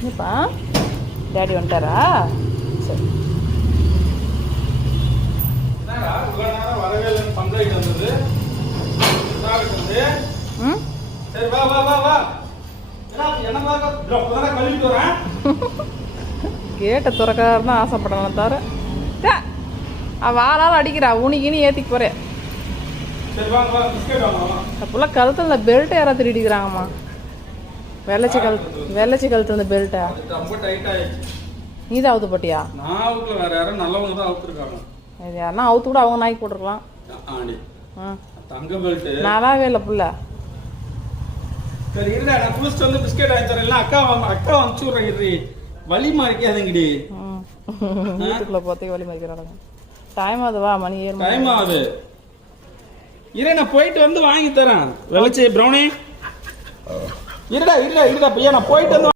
என்னப்பா டாடி வந்துட்டாரா? சரி. கேட்டை திறக்காருன்னு ஆசைப்படலாம் தவிர வாரால் அடிக்கிறா உனிக்கின்னு ஏற்றிக்கு போகிறேன். அப்போல்லாம் கழுத்தில் பெல்ட் யாராவது திருடிக்கிறாங்கம்மா. வெள்ளச்சி கழுத்துல இந்த பெல்ட்டா நீ தான் அவுத்து போட்டியா? இது யாருன்னா அவுத்து கூட அவங்க நாய்க்கு போட்டுருக்கலாம். நல்லாவே இல்லை புள்ள. சரி இருடா, நான் குளிச்சுட்டு வந்து பிஸ்கெட் வாங்கி தரேன். அக்கா அனுப்பிச்சு விட்றேன். வலி மாறிக்காதுங்கடி. வீட்டுக்குள்ள போறதுக்கு வலி மாறிக்கிறாங்க. டைம் ஆகுது, வா மணி 7 டைம் ஆகுது. இரு நான் போயிட்டு வந்து வாங்கி தரேன். வெள்ளச்சி ப்ரௌனி இருடா பையா, நான் போயிட்டு வந்து